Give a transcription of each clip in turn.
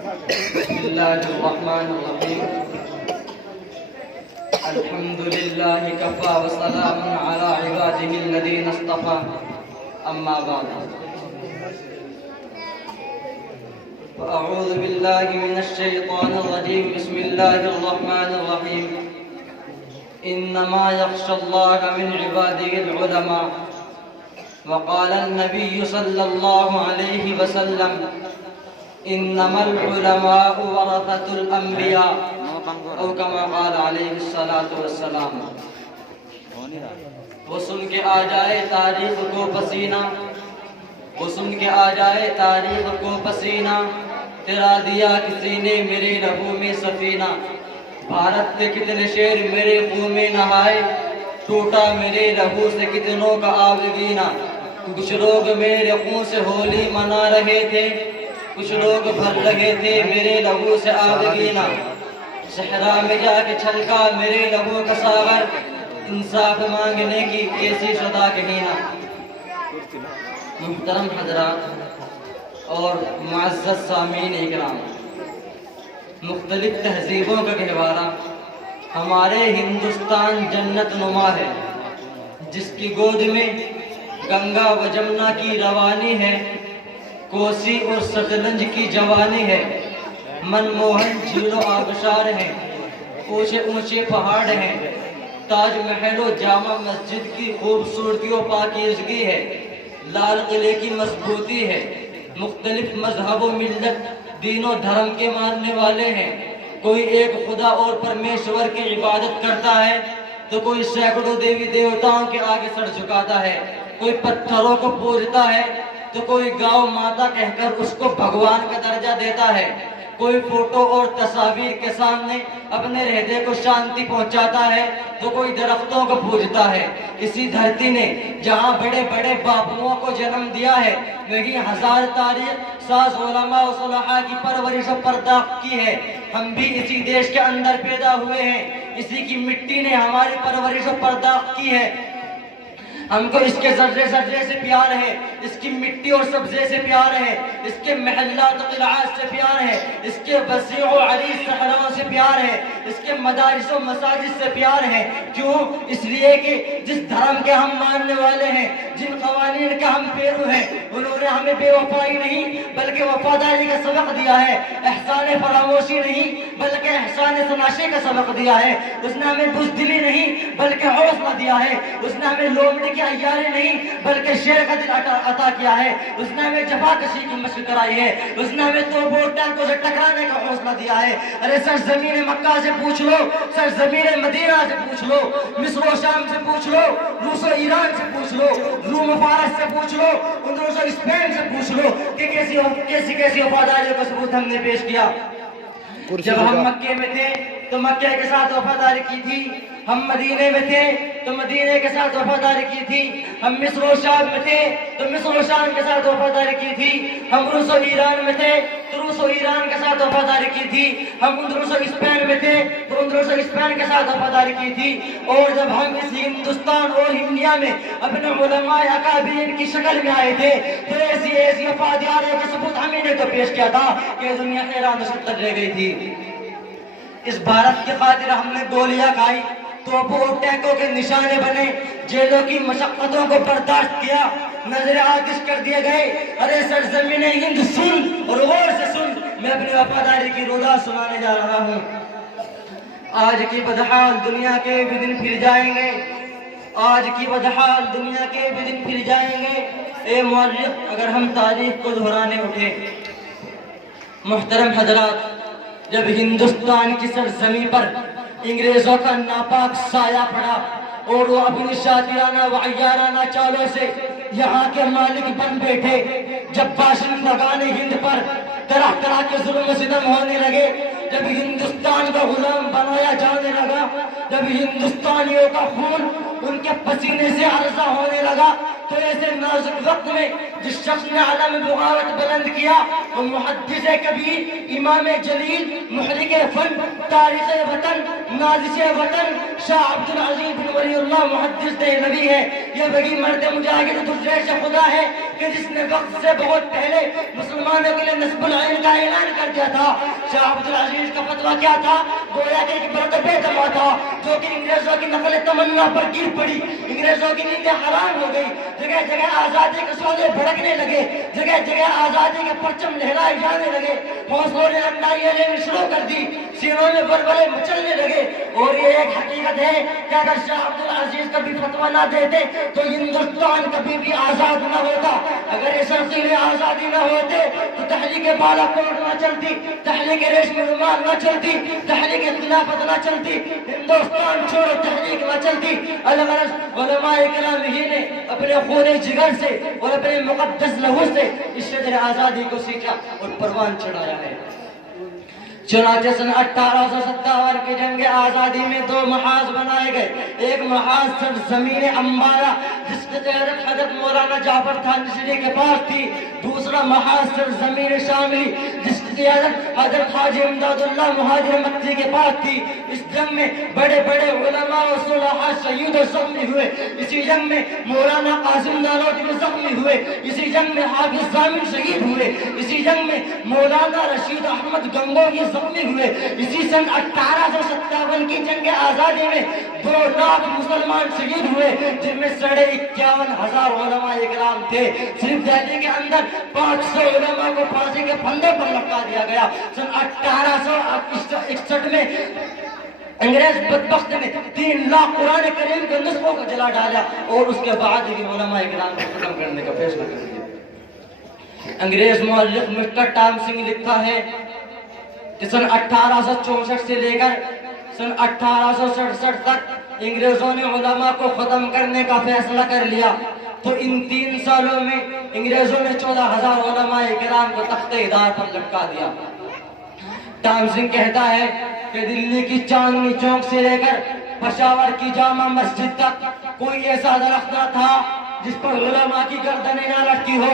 بسم الله الرحمن الرحيم. الحمد لله كفى وسلام على عباده الذين اصطفى. أما بعد، فأعوذ بالله من الشيطان الرجيم. بسم الله الرحمن الرحيم. إنما يخشى الله من عباده العلماء. وقال النبي صلى الله عليه وسلم: إنما العلماء ورثة الأنبياء، أو كما قال عليه الصلاة والسلام. وہ سن کے آ جائے تاریخ کو پسینہ، وہ سن کے آ جائے تاریخ کو پسینہ، تیرا دیا کسی نے میرے رہو میں سفینہ. بھارت کے کتنے شیر میرے خون میں نہائے، ٹوٹا میرے رہو سے کتنوں کا آبگینہ. کچھ لوگ میرے خون سے ہولی منا رہے تھے، کچھ لوگ بھر رہے تھے میرے لہو سے آبگینہ. صحرا میں جا کے چھلکا میرے لہو کا ساغر، انصاف مانگنے کی ایسی صدا کہیں نہ. محترم حضرات اور معزز سامعین اکرام، مختلف تہذیبوں کا گہوارہ ہمارے ہندوستان جنت نما ہے، جس کی گود میں گنگا و جمنا کی روانی ہے، کوسی اور ستلنج کی جوانی ہے، منموہن جھیل و آبشار ہیں، اونچے اونچے پہاڑ ہیں، تاج محل و جامع مسجد کی خوبصورتی و پاکیزگی ہے، لال قلعے کی مضبوطی ہے. مختلف مذہب و ملت، دین و دھرم کے ماننے والے ہیں. کوئی ایک خدا اور پرمیشور کی عبادت کرتا ہے تو کوئی سینکڑوں دیوی دیوتاؤں کے آگے سر جھکاتا ہے. کوئی پتھروں کو پوجتا ہے تو کوئی گاؤں ماتا کہہ کر اس کو بھگوان کا درجہ دیتا ہے. کوئی فوٹو اور تصاویر کے سامنے اپنے رہتے کو شانتی پہنچاتا ہے تو کوئی درختوں کو پوجتا ہے. اسی دھرتی نے جہاں بڑے بڑے باپوؤں کو جنم دیا ہے، وہی ہزار تاریخ ساز علماء و صلحاء کی پرورش و پرداخت کی ہے. ہم بھی اسی دیش کے اندر پیدا ہوئے ہیں، اسی کی مٹی نے ہماری پرورش و پرداخت کی ہے. ہم کو اس کے ذرے ذرے سے پیار ہے، اس کی مٹی اور سبزے سے پیار ہے، اس کے محلات و قلعات سے پیار ہے، اس کے وسیع و عریض صحراؤں سے پیار ہے، اس کے مدارس و مساجد سے پیار ہے. کیوں؟ اس لیے کہ جس دھرم کے ہم ماننے والے ہیں، جن قوانین کا ہم پیرو ہیں، انہوں نے ہمیں بے وفائی نہیں بلکہ وفاداری کا سبق دیا ہے، احسان فراموشی نہیں بلکہ احسان تناشی کا سبق دیا ہے. اس نے ہمیں بزدلی نہیں بلکہ حوصلہ دیا ہے. اس نے ہمیں لومڑی کی عیاری نہیں بلکہ شیر کا دل عطا کیا ہے. اس نے ہمیں جفا کشی کی مشق کرائی ہے. اس نے ہمیں توپ و ٹینکوں سے ٹکرانے کا حوصلہ دیا ہے. ارے سرزمین مکہ سے پوچھ لو، سرزمین مدینہ سے پوچھ لو، مصر و شام سے پوچھ لو، روس و ایران سے پوچھ لو، روم و فارس سے پوچھ لو، اندلس و اسپین سے پوچھ لو کہ کیسی وفاداری کا ثبوت ہم نے پیش کیا. جب ہم مکے میں تھے تو مکے کے ساتھ وفاداری کی تھی، ہم مدینے میں تھے تو مدینے کے ساتھ وفاداری کی تھی، ہم مصر و شام میں تھے تو مصر و شام کے ساتھ وفاداری کی تھی، ہم روس و ایران میں تھے تو روس و ایران کے ساتھ وفاداری کی تھی، ہم اندلس و اسپین میں تھے تو اندلس و اسپین کے ساتھ وفاداری کی تھی. اور جب ہم اس ہندوستان اور انڈیا میں اپنے علماء اکابرین کی شکل میں آئے تھے تو ایسی وفاداری کا ثبوت ہمیں نے تو پیش کیا تھا کہ دنیا حیران و شتر رہ گئی تھی. اس بھارت کی خاطر ہم نے گولیاں کھائی، توپوں اور ٹینکوں کے نشانے بنے، جیلوں کی مشقتوں کو برداشت کیا، نظر آتش کر دیے گئے. ارے سرزمین ہند سن اور غور سے سن، میں اپنی وفاداری کی رودا سنانے جا رہا ہوں. آج کی بدحال دنیا کے بھی دن پھر جائیں گے، آج کی بدحال دنیا کے بھی دن پھر جائیں گے. اے مورخ اگر ہم تاریخ کو دہرانے اٹھے. محترم حضرات، جب ہندوستان کی سرزمین پر انگریزوں کا ناپاک سایہ پڑا اور وہ اپنی شاطرانہ و عیارانہ چالوں سے یہاں کے مالک بن بیٹھے، جب باشندگان ہند پر طرح طرح کے ظلم و ستم ہونے لگے، جب ہندوستان کا غلام بنایا جانے لگا، جب ہندوستانیوں کا خون ان کے پسینے سے عرضہ ہونے لگا، تو ایسے نازک وقت میں جس شخص نے علم بغاوت بلند کیا وہ محدث کبیر، امام جلیل، محرک فن، تاریخ وطن، نازش وطن شاہ عبدالعزیز بن ولی اللہ محدث دہلوی ہے. یہ وہی مرد مجاہد درجہ خدا ہے کہ جس نے وقت سے بہت پہلے مسلمانوں کے لیے نصب العین کا اعلان کر دیا تھا. شاہ عبد العزیز کا فتویٰ کیا تھا؟ گویا کہ ایک برد بے دما تھا جو کہ انگریزوں کی نقل تمنا پر گر پڑی. انگریزوں کی نیندیں حرام ہو گئی. جگہ جگہ آزادی کے شعلے بھڑکنے لگے. جگہ جگہ آزادی کے پرچم لہرائے جانے لگے. حوصلوں نے انگڑائیاں لینے شروع کر دی. سینوں میں بلبلے مچلنے لگے. اور یہ ایک حقیقت ہے کہ اگر شاہ عبد العزیز کبھی فتویٰ نہ دیتے تو ہندوستان کبھی بھی آزاد نہ ہوتا. اگر یہ سلسلے آزادی نہ ہوتے تو تحریک بالا کوٹ نہ چلتی, تحریک ریشمی رومال نہ چلتی, تحریک خلافت نہ چلتی, ہندوستان چھوڑو تحریک نہ چلتی. الغرض علماء کرام ہی نے اپنے خون جگر سے اور اپنے مقدس لہو سے اس شجر آزادی کو سینچا اور پروان چڑھایا ہے. چنانچہ سن 1857 کی جنگ آزادی میں 2 محاذ بنائے گئے. ایک محاذ سرزمین امبارہ جس کی قیادت حضرت مولانا جعفر تھانسری کے پاس تھی. دوسرا محاذ سرزمین شاملی جس کی قیادت حضرت حاجی امداد اللہ مہاجر مکی کے پاس تھی. اس جنگ میں بڑے بڑے علماء و صلحاء شہید و زخمی ہوئے. اسی جنگ میں مولانا قاسم نانوتوی زخمی ہوئے. اسی جنگ میں حافظ ضامن شہید ہوئے. اسی جنگ میں مولانا رشید احمد گنگوہی زخمی ہوئے. اسی سن 1857 کی جنگ آزادی میں 2 لاکھ مسلمان شہید ہوئے جن میں 51,000 علماء اکرام تھے. صرف دہلی کے اندر 500 علماء کو پھانسی کے پھندے پر لٹکا دیا گیا. سن 1861 میں انگریز بدبخت نے 3 لاکھ قرآن کریم کے نسخوں کو جلا ڈالا اور اس کے بعد ہی علماء اکرام کو ختم کرنے کا فیصلہ کر دیا. انگریز مؤرخ مسٹر ٹام سنگھ لکھتا ہے کہ سن 1864 سے لے کر سن 1867 تک انگریزوں نے علماء کو ختم کرنے کا فیصلہ کر لیا. تو ان 3 سالوں میں انگریزوں نے 14,000 علماء کرام کو تخت ادار پر لٹکا دیا. ٹام سنگھ کہتا ہے کہ دلی کی چاندنی چوک سے لے کر پشاور کی جامع مسجد تک کوئی ایسا درخت نہ تھا جس پر علماء کی گردنیں نہ لٹکی ہو.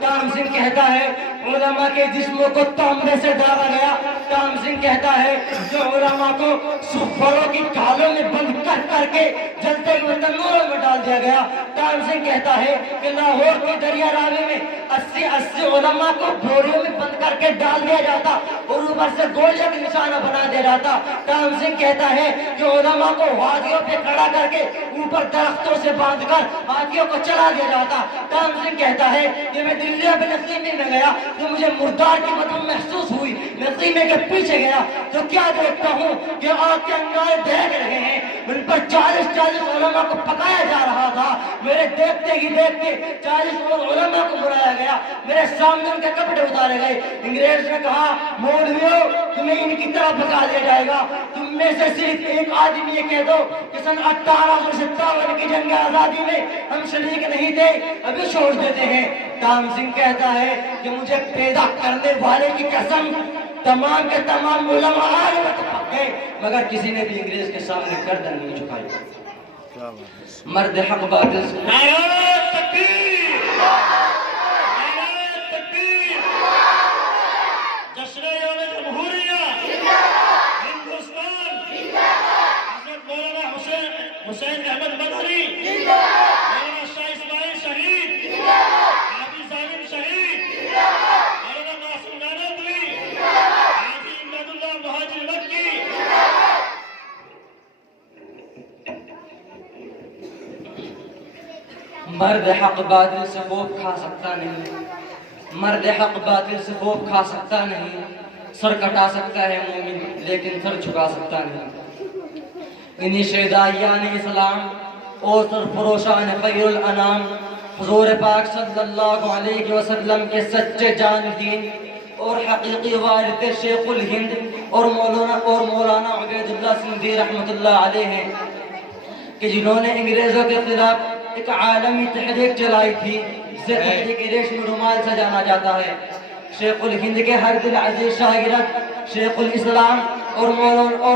ٹام سنگھ کہتا ہے علماء کے جسموں کو تانبے سے ڈالا گیا. ٹام سنگھ کہتا ہے جو علماء کو سفروں کی کالوں میں بند کر کر کے جلتے ہوئے تنوروں میں ڈال دیا گیا. ٹام سنگھ کہتا ہے کہ لاہور کے دریا راوی میں 80 علماء کو بوریوں میں بند کر کے ڈال دیا جاتا اور اوپر سے گولیاں کا نشانہ بنا دیا جاتا. ٹام سنگھ کہتا ہے کہ علماء کو وادیوں پہ کھڑا کر کے اوپر درختوں سے باندھ کر ہاتھیوں کو چلا دیا جاتا. ٹام سنگھ کہتا ہے کہ میں دلی بن خیمے میں گیا تو مجھے مردار کی بدبو محسوس ہوئی. میں خیمے کے پیچھے گیا تو کیا دیکھتا ہوں کہ آگ کے انگارے بھیگ رہے ہیں. ان پر 40 علماء کو پکایا جا رہا تھا. میرے دیکھتے ہی دیکھتے 40 اور علماء کو بلایا گیا. میرے سامنے ان کے کپڑے اتارے گئے. انگریز نے کہا مولویوں تمہیں ان کی طرح پکا دیا جائے گا. تم میں سے صرف ایک آدمی یہ کہہ دو کہ سن 1857 کی جنگ آزادی میں ہم شریک نہیں تھے, ابھی چھوڑ دیتے ہیں. ٹام سنگھ کہتا ہے کہ مجھے پیدا کرنے والے کی قسم تمام کے تمام علماء آج وقت پک گئے مگر کسی نے بھی انگریز کے سامنے گردن نہیں جھکائی. مرد حق باطل سے نعرہ تکبیر، نعرہ تکبیر، جشن یوم جمہوریہ ہندوستان، حضرت مولانا حسین احمد مدنی، مولانا شاہ اسماعیل شہید، حافظ ضامن شہید، مولانا قاسم نانوتوی، حاجی امداد اللہ مہاجر مکی. مرد حق باطل سے خوف کھا سکتا نہیں. مرد حق باطل سے خوف کھا سکتا نہیں. سر کٹا سکتا ہے مومن لیکن سر جھکا سکتا نہیں. انہی شہدائیان اسلام اور سرفروشان خیر الانام حضور پاک صلی اللہ علیہ وسلم کے سچے جانشین اور حقیقی والد شیخ الہند اور مولانا عبید اللہ سندھی رحمۃ اللہ علیہ ہیں کہ جنہوں نے انگریزوں کے خلاف ایک عالمی تحریک چلائی تھی جسے تحریک ریشمی رومال سے جانا جاتا ہے. شیخ الہند کے ہر دل عزیز شاگرد شیخ الاسلام اور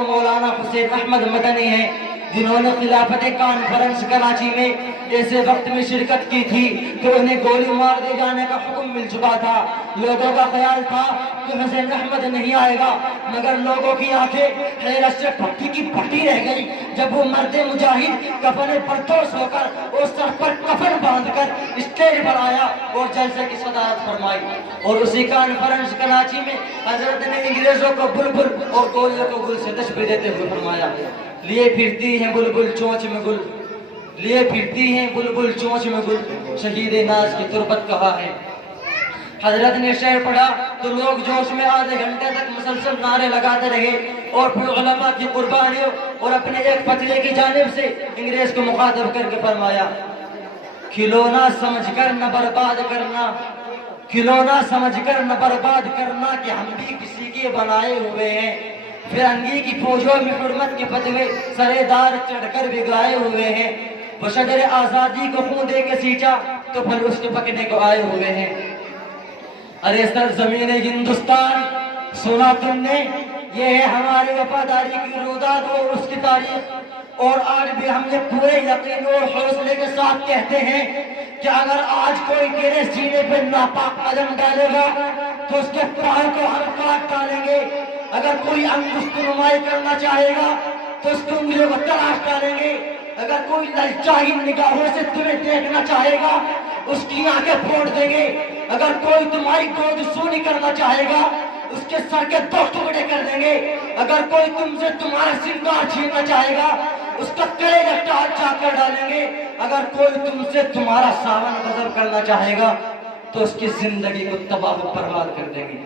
مولانا حسین احمد مدنی ہیں جنہوں نے خلافت کانفرنس کراچی میں ایسے وقت میں شرکت کی تھی کہ انہیں گولی مار دے جانے کا حکم مل چکا تھا. لوگوں کا خیال تھا کہ حسین احمد نہیں آئے گا، مگر لوگوں کی آنکھیں حیرت سے پھٹی کی پھٹی رہ گئی جب وہ مرد مجاہد کفن پردوش ہو کر اور سر پر کفن باندھ کر اسٹیج پر آیا اور جلسے کی صدارت فرمائی. اور اسی کانفرنس کراچی میں حضرت نے انگریزوں کو بلبل اور گولیوں کو گل سے تشبیہ دیتے ہوئے فرمایا، لیے پھرتی ہیں بلبل چونچ میں گل، لیے پھرتی ہیں بلبل چونچ میں گل، شہید ناز کی تربت کہا ہے. حضرت نے شعر پڑھا تو لوگ جوش میں آدھے گھنٹے تک مسلسل نعرے لگاتے رہے اور پھر علماء کی قربانیوں اور اپنے ایک فتوے کی جانب سے انگریز کو مخاطب کر کے فرمایا، کھلونا سمجھ کر نہ برباد کرنا، کھلونا سمجھ کر نہ برباد کرنا کہ ہم بھی کسی کے بنائے ہوئے ہیں. فرنگی کی فوجوں میں حرمت کے فتوے سرے دار چڑھ کر بھی گائے ہوئے ہیں. وہ شجر آزادی کو خون دے کے سینچا تو پھر اس کے پکنے کو آئے ہوئے ہیں. ارے سرزمین ہندوستان سنا تم نے، یہ ہے ہماری وفاداری کی روداد اور اس کی تاریخ. اور آج بھی ہم نے پورے یقین اور حوصلے کے ساتھ کہتے ہیں کہ اگر آج کوئی تیرے سینے پہ ناپاک قدم ڈالے گا تو اس کے پاؤں کو ہم کاٹ ڈالیں گے. اگر کوئی انگشت نمائی کرنا چاہے گا تو اس کی انگلیوں کو تراش ڈالیں گے. اگر کوئی للچائی نگاہوں سے تمہیں دیکھنا چاہے گا اس کی آنکھیں پھوڑ دیں گے. اگر کوئی تمہاری گود سونی کرنا چاہے گا اس کے سر کے 2 ٹکڑے کر دیں گے. اگر کوئی تم سے تمہارا سنگار چھیننا چاہے گا اس کا کلیجہ چاک کر ڈالیں گے. اگر کوئی تم سے تمہارا ساون غضب کرنا چاہے گا تو اس کی زندگی کو تباہ و برباد کر دیں گے.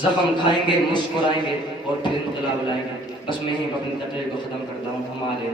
زخم کھائیں گے، مسکرائیں گے اور پھر انقلاب لائیں گے. بس میں ہی اپنی تقریر کو ختم کرتا ہوں. ہمارے